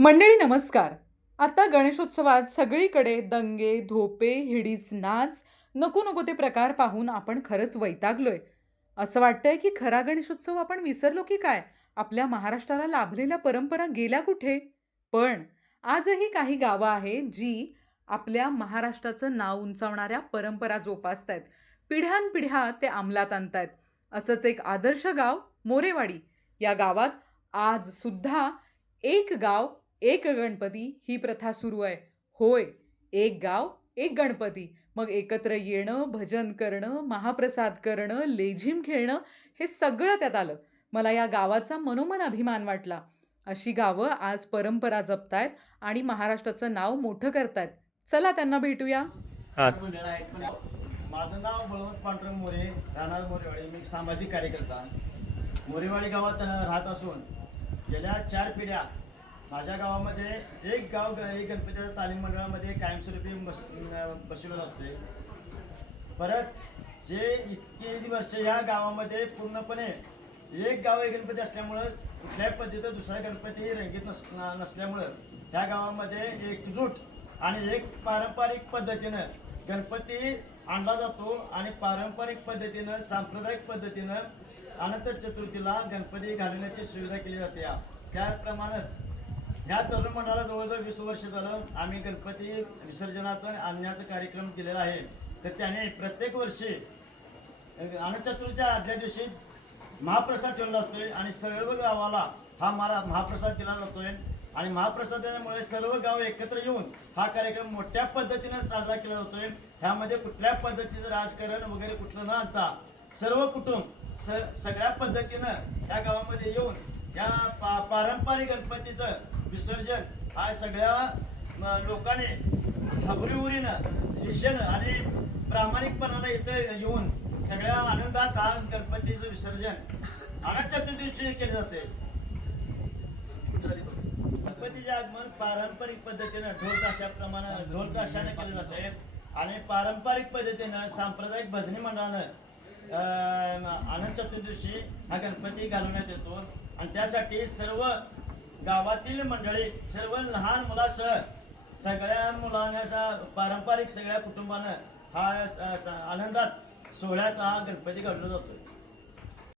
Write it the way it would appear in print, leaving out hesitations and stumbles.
मंडळी नमस्कार. आता गणेशोत्सवात सगळीकडे दंगे, धोपे, हिडीस नाच, नको नको ते प्रकार पाहून आपण खरंच वैतागलोय. असं वाटतंय की खरा गणेशोत्सव आपण विसरलो की काय? आपल्या महाराष्ट्राला लाभलेल्या परंपरा गेल्या कुठे? पण आजही काही गावं आहेत जी आपल्या महाराष्ट्राचं नाव उंचावणाऱ्या परंपरा जोपासतायत. पिढ्यानपिढ्या ते अंमलात आणतायत. असंच एक आदर्श गाव मोरेवाडी. या गावात आज सुद्धा एक गाव एक गणपती ही प्रथा सुरू आहे. होय, एक गाव एक गणपती. मग एकत्र येणं, भजन करणं, महाप्रसाद करणं, लेझीम खेळणं हे सगळं त्यात आलं. मला या गावाचा मनोमन अभिमान वाटला. अशी गावं आज परंपरा जपतायत आणि महाराष्ट्राचं नाव मोठं करतायत. चला त्यांना भेटूया. हां. माझं नाव बळवंत पांडुरंग मोरे, राहणार मोरेवाडी. मी सामाजिक कार्यकर्ता मोरेवाडी गावात राहत असून गेल्या 4 पिढ्या माझ्या गावामध्ये एक गणपतीच्या तालीम मंडळामध्ये कायमस्वरूपी बसवलेलं असते. परत जे इतके दिवस ह्या गावामध्ये पूर्णपणे एक गाव एक गणपती असल्यामुळं कुठल्याही पद्धतीचा दुसरा गणपती रंगीत नसल्यामुळं ह्या गावामध्ये एकजूट आणि एक पारंपरिक पद्धतीनं गणपती आणला जातो आणि पारंपरिक पद्धतीनं सांप्रदायिक पद्धतीनं अनंत चतुर्थीला गणपती घालण्याची सुविधा केली जाते. त्याप्रमाणेच ह्या तरुण मंडळाला जवळजवळ 20 वर्ष झालं आम्ही गणपती विसर्जनाचा आणण्याचा कार्यक्रम केलेला आहे. तर त्याने प्रत्येक वर्षी अनंत चतुर्थीच्या आदल्या दिवशी महाप्रसाद ठेवला असतोय आणि सर्व गावाला हा महाप्रसाद दिला जातोय आणि महाप्रसादामुळे सर्व गाव एकत्र येऊन हा कार्यक्रम मोठ्या पद्धतीने साजरा केला जातोय. ह्यामध्ये कुठल्या पद्धतीचं राजकारण वगैरे कुठलं न आणता सर्व कुटुंब सगळ्या पद्धतीनं या गावामध्ये येऊन या पारंपरिक गणपतीचं विसर्जन हा सगळ्या लोकांनी खबरीवरीनं दिशेनं आणि प्रामाणिकपणानं इथं येऊन सगळ्या आनंदात हा गणपतीचं विसर्जन अनंत चतुर्थीची केले जाते. गणपतीचे आगमन पारंपरिक पद्धतीनं ढोल ताशाने केले जाते आणि पारंपरिक पद्धतीनं सांप्रदायिक भजनी मंडळानं अनंत चतुर्दशी हा गणपती घालवण्यात येतो आणि त्यासाठी सर्व गावातील मंडळी सर्व लहान मुलासह सगळ्या मुलांना पारंपरिक सगळ्या कुटुंबानं हा आनंदात सोहळ्यात हा गणपती घालवला जातो.